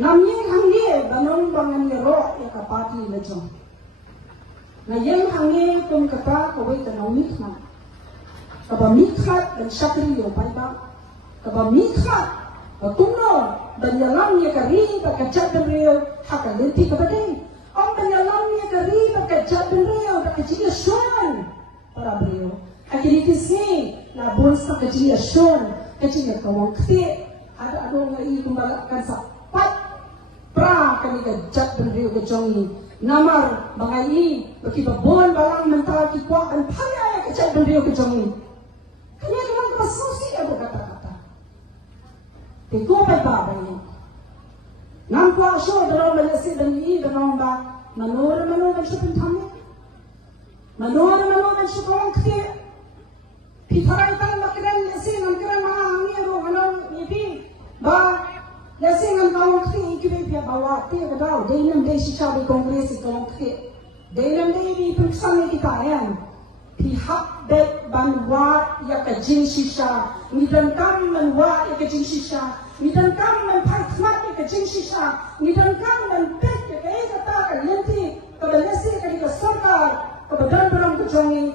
Namyeng hangge banong bangan ngero ya kapati lejong. Ngayeng hangge kum kata kawai tanong mikmat. Kaba mikmat dan syakriyo paiba. Kaba mikmat batumno banyalang ya kari bakajat dan real hakalenti kabadeng. Ang banyalang ya kari bakajat dan real bakajia syuan para beliau. Akhirnya kisih na bonsta kajia syuan kajia kawang kti ada ngai kumbalakan sa pat pra kami kajat dan real kajongi. Namar bangai bagi babon balang mental kikuak dan payah kajat dan real kajongi. Kanya dengan berasusi aku kata-kata. Teko pa babay. Nang kwa syo dalam malasi dan ini dalam ba manora siya pintami. Manora siya kawang kti. Pitaray tan makiran yasi ng kiran mga angiro anong ipi ba yasi ng kawang kti ikibi piya bawati kadaw day nam day si sabi kongres kawang kti. Day nam day ipagsan kita yan. Pihak bet banwa ya kajing sisa, nidan kam manwa ya kajing sisa, nidan kam man paitmat ya kajing sisa, nidan kam man bet ya kaya kata kalenti, kabalasi kaya sarkar, kabadan barang kujongi,